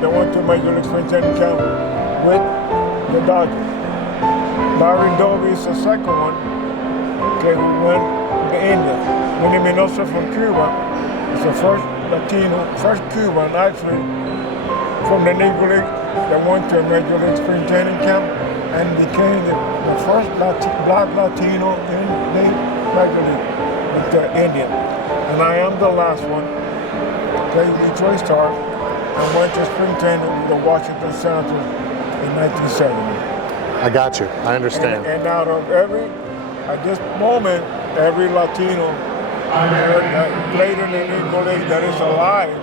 they went to Major League Spring Training Camp with the Dodgers. Larry Doby is the second one. Okay, who went the Indians. Vinny Minoso from Cuba is the first Latino, first Cuban actually from the Negro League that went to a Major League Spring Training Camp and became the first black Latino in the Major League with the Indian. And I am the last one. Played Detroit Stars and went to spring training with the Washington Senators in 1970. I got you. I understand. And out of at this moment, every Latino that played in the Negro League that is alive,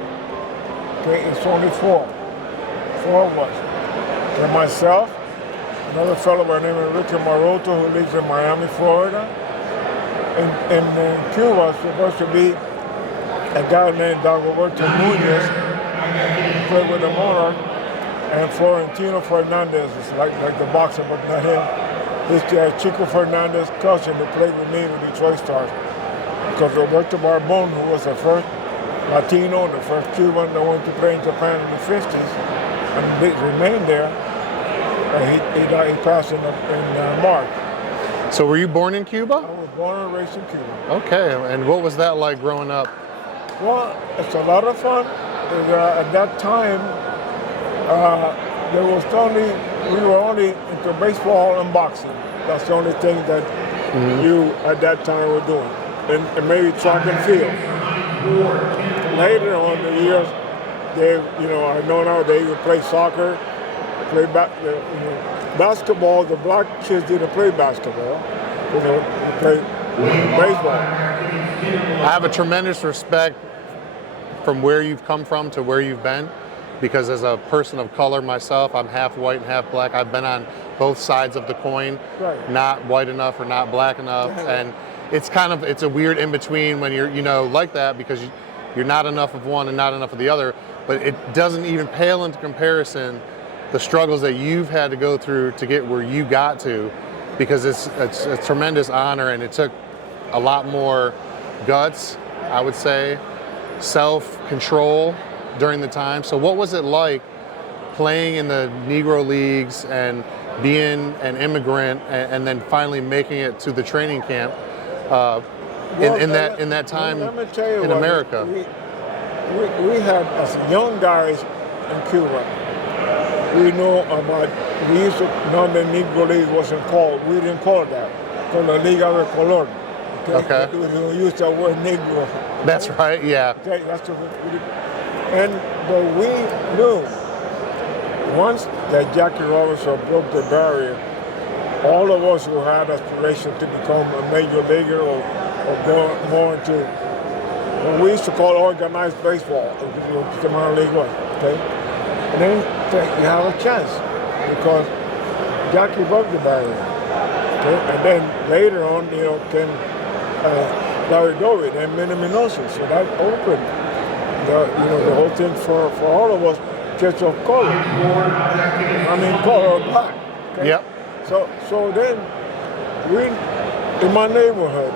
okay, it's only four. Four of us. And myself, another fellow by the name of Richard Maroto who lives in Miami, Florida. And in Cuba, it's supposed to be a guy named Dagoberto Munoz, who played with the Monarch, and Florentino Fernandez is like the boxer, but not him. He's Chico Fernandez's cousin who played with me with Detroit Stars. Because Roberto Barbon, who was the first Latino, the first Cuban that went to play in Japan in the 50s, and remained there, he passed in March. So were you born in Cuba? I was born and raised in Cuba. Okay, and what was that like growing up? Well, it's a lot of fun. At that time, we were only into baseball and boxing. That's the only thing that you at that time were doing, and maybe track and field. Later on in the years, I know nowadays you play soccer, play basketball. The black kids didn't play basketball. You play baseball. I have a tremendous respect from where you've come from to where you've been, because as a person of color myself, I'm half white and half black. I've been on both sides of the coin, right. Not white enough or not black enough, and it's a weird in between when you're like that, because you're not enough of one and not enough of the other. But it doesn't even pale into comparison the struggles that you've had to go through to get where you got to, because it's a tremendous honor, and it took a lot more guts, I would say, self-control during the time. So what was it like playing in the Negro leagues and being an immigrant and then finally making it to the training camp in that time in America? We had, as young guys in Cuba, we used to know the Negro League wasn't called. We didn't call it that. Called the Liga de Color. Okay. We used the word Negro. That's right, yeah. Okay, but we knew once that Jackie Robinson broke the barrier, all of us who had aspiration to become a major leaguer or go more into what we used to call organized baseball, the minor league was, okay? And then you have a chance because Jackie broke the barrier, okay? And then later on, came Larry Doby, then Vinny Minoso, so that opened the whole thing for all of us, kids of color. Color or black. Okay? Yep. So then in my neighborhood,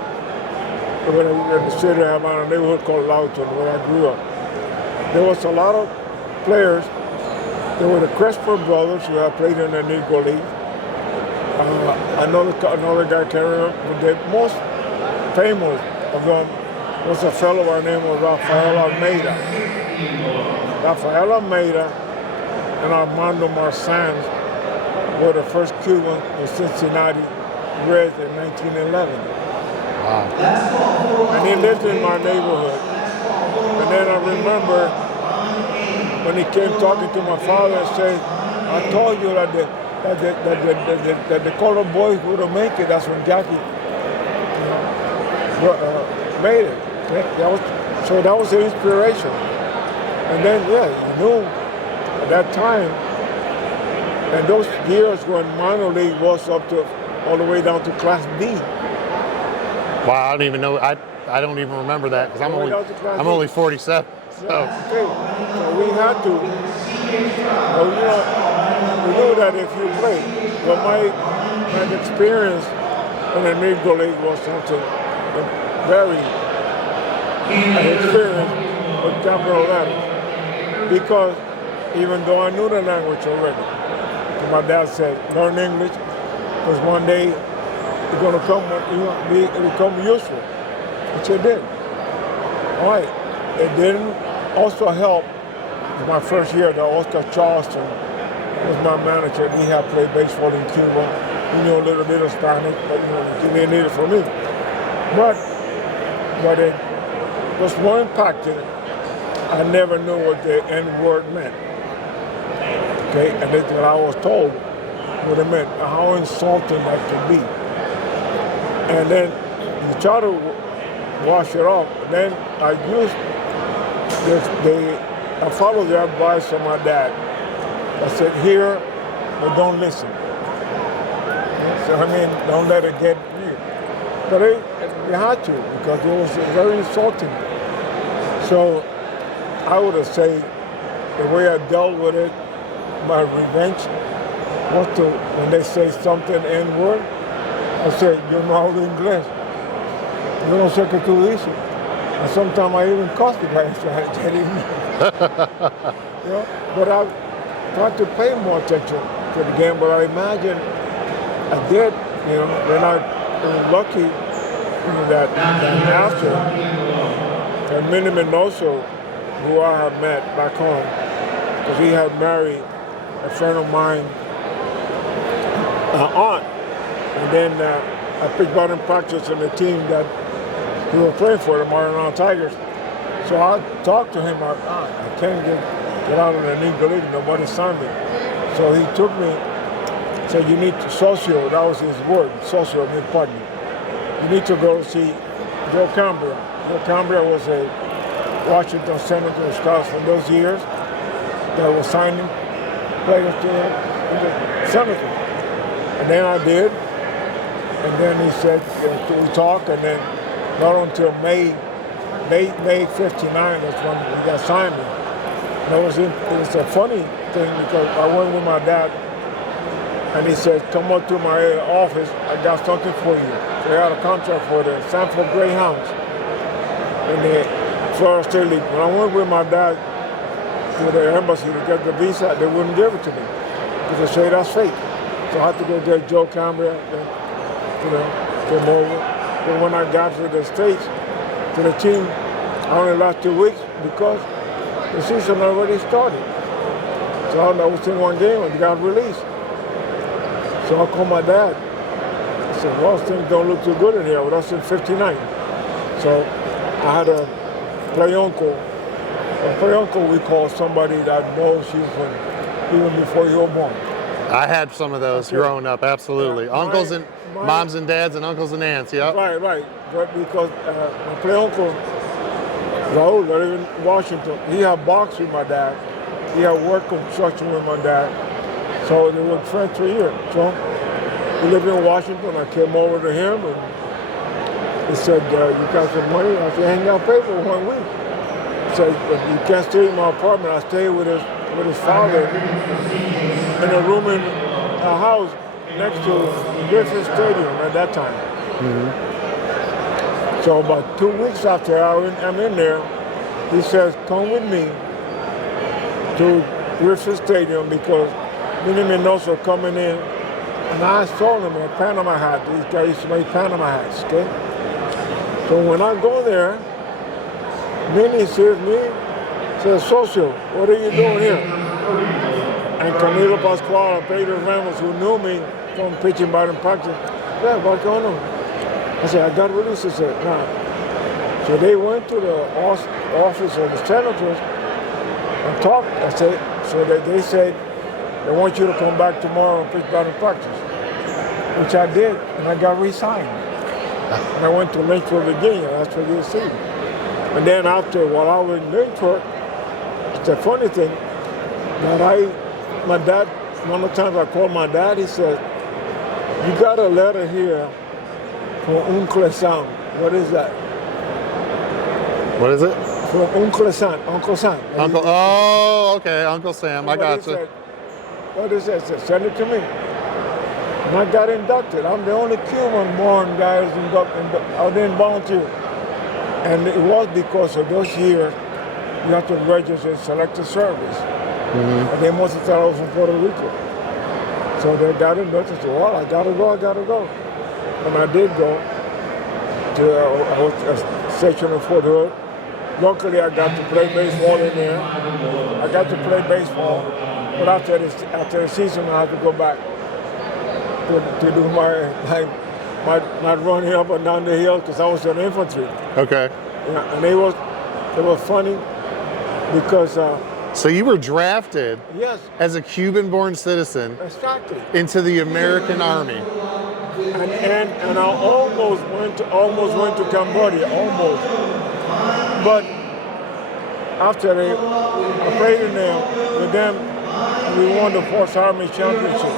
in the city, I have a neighborhood called Loughton, where I grew up. There was a lot of players. There were the Crespo brothers who had played in the Negro League. Another guy carrying, but the most famous of them was a fellow by the name of Rafael Almeida. Rafael Almeida and Armando Marsans were the first Cuban in Cincinnati Reds in 1911. Wow. And he lived in my neighborhood. And then I remember when he came talking to my father and said, I told you that the colored boys wouldn't make it. That's when Jackie made it. That was the inspiration. And then, you knew at that time, and those years when minor league was all the way down to Class B. Wow, I don't even know. I don't even remember that because I'm only 47. So. Yeah, okay. So we had to. We knew that if you played, but my experience in the Negro League was something very experience with capital letters, because even though I knew the language already. And my dad said, learn English, because one day it's going to come, become useful. Which it did. All right. It didn't also help my first year that Oscar Charleston was my manager. He had played baseball in Cuba. He knew a little bit of Spanish, but he didn't need it for me. But it was more impacting. I never knew what the N word meant. Okay, and that's what I was told what it meant, how insulting that could be. And then you try to wash it off. Then I used I followed the advice of my dad. I said, hear, but don't listen. So don't let it get you. But you had to, because it was very insulting. So I would have said the way I dealt with it, my revenge, was to, when they say something N-word, I said, yo no hablo inglés. Yo no sé qué tú dices. And sometimes I even cussed the guy. But I tried to pay more attention to the game, but I imagine I did, then I was lucky that after, and Minnie Minoso, who I have met back home, because he had married a friend of mine, aunt, and then I picked batting practice in the team that we were playing for, the Mariana Tigers. So I talked to him, I can't get out of the Negro League, nobody signed me. So he took me, said, you need to, socio, that was his word, socio, mean partner. You need to go see Joe Cambria. Joe Cambria was a Washington Senator scout from those years that was signing players to the Senators. And then I did, and then he said, we talked, and then not until May 59, that's when we got signed me. It was a funny thing because I went with my dad and he said, come up to my office, I got something for you. They had a contract for the Sanford Greyhounds in the Florida State League. When I went with my dad to the embassy to get the visa, they wouldn't give it to me because they say that's fake. So I had to go get Joe Cambria, came over. But when I got to the States, to the team, I only last 2 weeks because the season already started. So I was in one game and got released. So I called my dad. I said, well, things don't look too good in here. Well, that's in 59. So I had a play uncle. A play uncle we call somebody that knows you even before you were born. I had some of those growing up, absolutely. Yeah, uncles and moms and dads and uncles and aunts, yeah. Right. But because my play uncle, Raul, that live in Washington, he had boxed with my dad. He had worked construction with my dad. So they were friends for years. So we lived in Washington. I came over to him and he said, you got some money? I said, I ain't got paid for 1 week. He said, you can't stay in my apartment. I stayed with his father in a room in a house next to Griffith Stadium at that time. Mm-hmm. So about 2 weeks after I'm in there, he says, come with me to Griffith Stadium because Minnie Minoso coming in. And I sold him a Panama hat. These guys used to make Panama hats, okay? So when I go there, Minnie sees me, says, Socio, what are you doing here? And Camilo Pascual and Pedro Ramos, who knew me from pitching batting practice, yeah, what's going on? I said, I got released. He said, nah. So they went to the office of the Senators and talked. I said, so they said, they want you to come back tomorrow and pitch batting practice, which I did, and I got re-signed. And I went to Lynchburg, Virginia. That's what you see. And then after, while I was in Lynchburg, it's a funny thing that my dad, one of the times I called my dad, he said, you got a letter here from Uncle Sam. What is that? What is it? From Uncle Sam. Oh, okay, Uncle Sam, I got you. What is that? He said, send it to me. And I got inducted. I'm the only Cuban-born guy who's inducted. I didn't volunteer. And it was because of those years, you have to register in selective service. And they must have thought I was from Puerto Rico. So they got in touch and said, well, I gotta go. And I did go to a section of Fort Hood. Luckily, I got to play baseball in there. I got to play baseball, but after the season, I had to go back to do my running up and down the hill because I was in infantry. Okay. Yeah, and it was funny because So you were drafted yes, as a Cuban-born citizen exactly. into the American Army. And I almost went to Cambodia, almost. But after I played in there with them, we won the CSA Chantilly Show.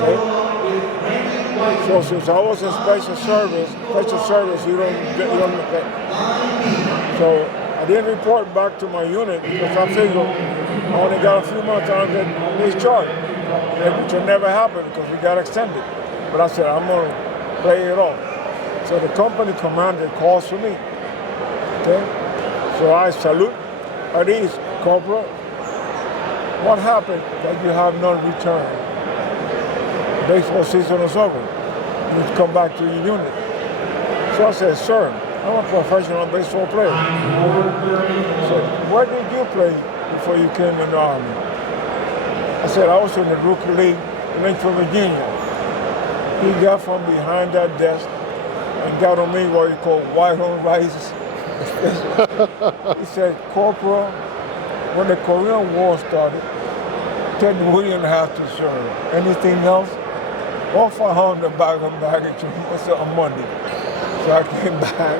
Okay? So since I was in special service, you don't so I didn't report back to my unit because I figured I only got a few more times at discharge, which will never happen because we got extended. But I said, I'm going to play it off. So the company commander calls for me. Okay? So I salute at ease, Corporal. What happened that you have not returned? Baseball season is over. You come back to your unit. So I said, sir, I'm a professional baseball player. So where did you play before you came in the Army? I said, I was in the rookie league in Lynchburg, Virginia. He got from behind that desk and got on me what he called white on rice. He said, Corporal, when the Korean War started, Ted Williams had to serve. Anything else? Off I hung the bag of baggage on Monday. So I came back,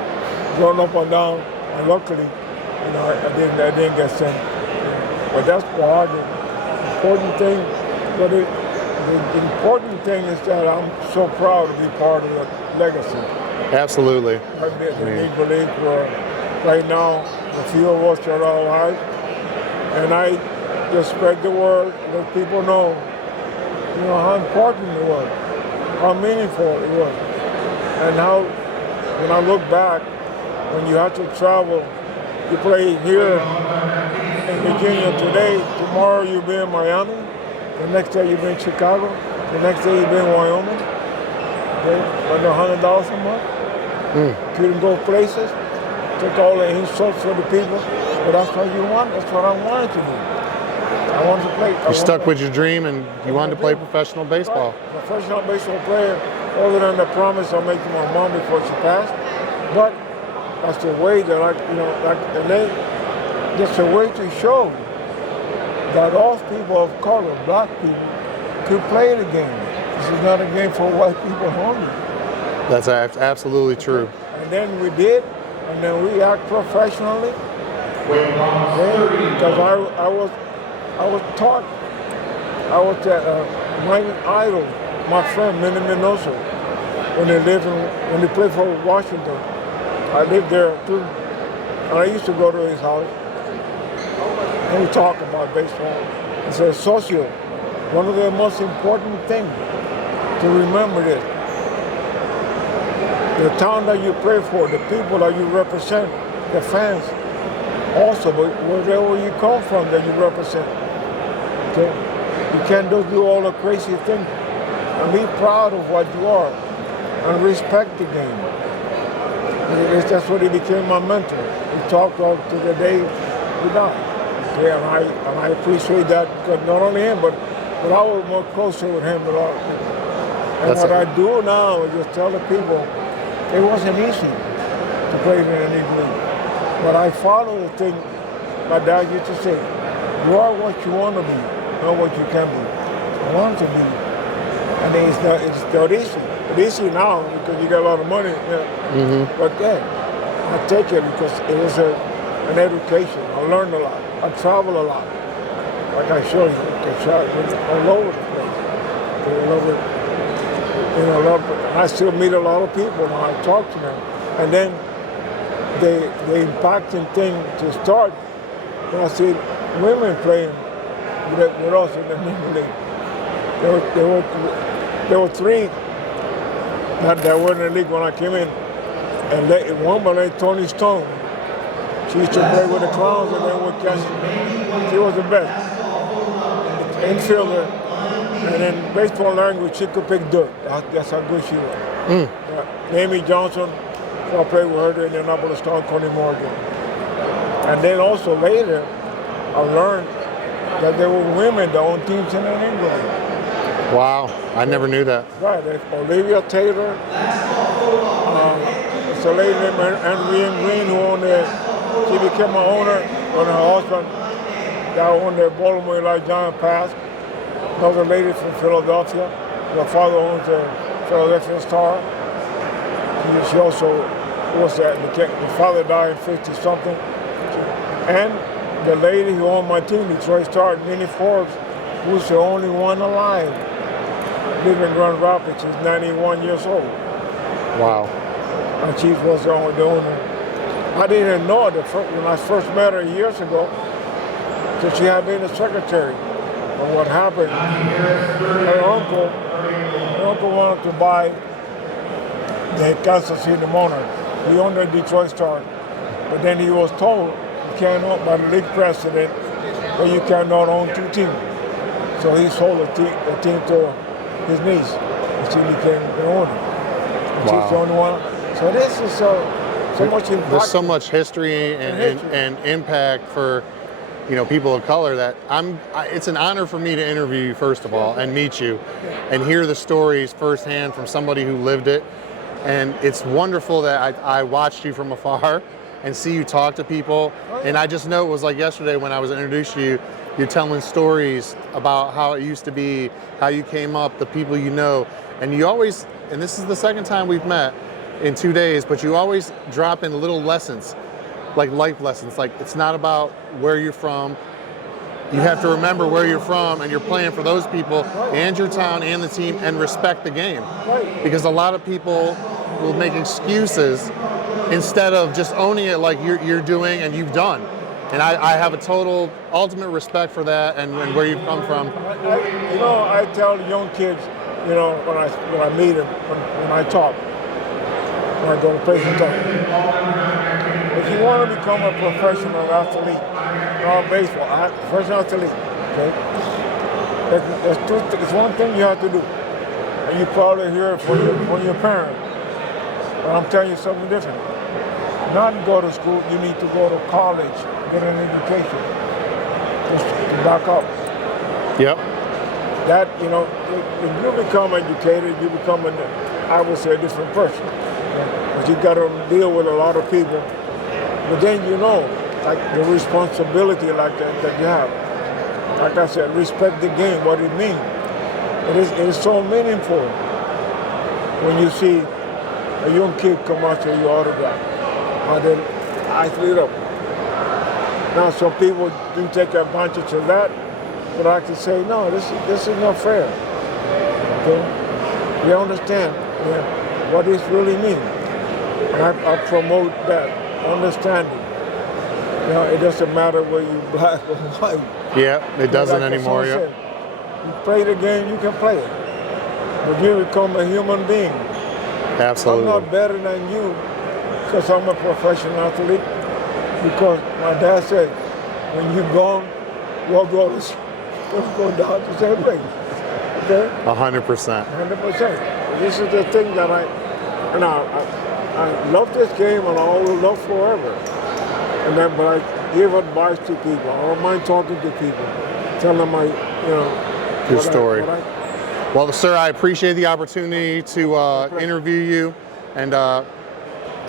going up and down, and luckily, I didn't get sent. But that's part of the important thing. But the important thing is that I'm so proud to be part of the legacy. Absolutely. The Negro League, right now, the few of us that are alive, and I just spread the word, let people know, how important it was, how meaningful it was, and how, when I look back, when you have to travel, you play here in Virginia today, tomorrow you'll be in Miami, the next day you'll be in Chicago, the next day you'll be in Wyoming, okay, under $100 a month. Couldn't go places, took all the insults for the people, but that's what you want. That's what I wanted to do. I wanted to play. You stuck with your dream and you wanted to play professional baseball. Right. Professional baseball player, other than the promise I made to my mom before she passed. But that's the way that that's a way to show that all people of color, black people, can play the game. This is not a game for white people only. That's absolutely true. And then we did, and then we act professionally. Because I was taught, my idol, my friend Minnie Minoso, when he played for Washington. I lived there too. And I used to go to his house, and we talk about baseball. He said, socio, one of the most important things to remember is the town that you play for, the people that you represent, the fans, also, but wherever you come from that you represent. Okay? You can't just do all the crazy things. And be proud of what you are and respect the game. That's what he became my mentor. We talked all to the day we died. Okay? And I appreciate that because not only him, but I was more closer with him than a lot of people. And what I do now is just tell the people, it wasn't easy to play in the Negro League. But I follow the thing my dad used to say, you are what you want to be, not what you can be. I want to be. And it's not easy. It's easy now because you got a lot of money. But I take it because it was an education. I learned a lot. I travel a lot. Like I showed you, I travel all over the place. I still meet a lot of people and I talk to them. And then the impacting thing to start, when I see women playing with us in the Negro League. There were three that were in the league when I came in. And one was named Tony Stone. She used to play with the Clowns and then with Cassie. She was the best. infielder, and in baseball language, she could pick dirt. That's how good she was. Amy Johnson, so I played with her in Indianapolis Star, Connie Morgan. And then also later, I learned that there were women that owned teams in England. Wow, I never knew that. Right, there's Olivia Taylor, it's a lady named Anne Green who owned she became an owner when her husband that owned the Baltimore Elijah John passed. Another lady from Philadelphia. Her father owns the Philadelphia Star. She also was the father died in 50-something. And the lady who owned my team, Detroit Star, Minnie Forbes, who's the only one alive, living in Grand Rapids. She's 91 years old. Wow. And she was the owner. I didn't know it when I first met her years ago, so she had been a secretary. But what happened, her uncle wanted to buy the Kansas City Monarchs. He owned the Detroit Star, but then he was told you can't own, by the league president, that you cannot own two teams. So he sold the team to his niece, and she became the owner. Wow. She's the only one. So this is so much impact. There's so much history and impact for people of color that it's an honor for me to interview you first of all and meet you and hear the stories firsthand from somebody who lived it. And it's wonderful that I watched you from afar and see you talk to people. And I just know it was like yesterday when I was introduced to you, you're telling stories about how it used to be, how you came up, the people you know. And you always, and this is the second time we've met in 2 days, but you always drop in little lessons, like life lessons. Like it's not about where you're from. You have to remember where you're from and you're playing for those people and your town and the team and respect the game. Because a lot of people will make excuses instead of just owning it like you're doing and you've done. And I have a total, ultimate respect for that and where you've come from. I tell young kids, when I meet them, when I talk, when I go to place and talk, if you want to become a professional athlete, baseball, professional athlete, okay? There's one thing you have to do, and you probably hear it from your parents. But I'm telling you something different. Not go to school, you need to go to college, get an education, just to back up. Yep. That, if you become educated, you become, I would say, a different person. But you got to deal with a lot of people. But then like the responsibility like that you have. Like I said, respect the game, what it means. It is so meaningful when you see a young kid come out to your autograph. And then I lit up. Now some people do take advantage of that, but I can say, no, this is not fair. Okay? You understand what this really means. And I promote that understanding. It doesn't matter whether you're black or white. Yeah, it doesn't anymore. Yeah. You play the game, you can play it. But you become a human being. Absolutely. I'm not better than you because I'm a professional athlete. Because my dad said, when you're gone, your brothers go down to the same place. Okay? 100%. 100%. This is the thing that I love this game and I will love forever. But I give advice to people. I don't mind talking to people, telling them your story. Well, sir, I appreciate the opportunity to interview you, and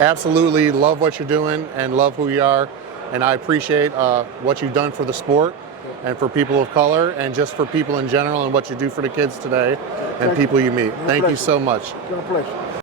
absolutely love what you're doing and love who you are. And I appreciate what you've done for the sport and for people of color and just for people in general and what you do for the kids today and people you meet. Thank you so much. It's my pleasure.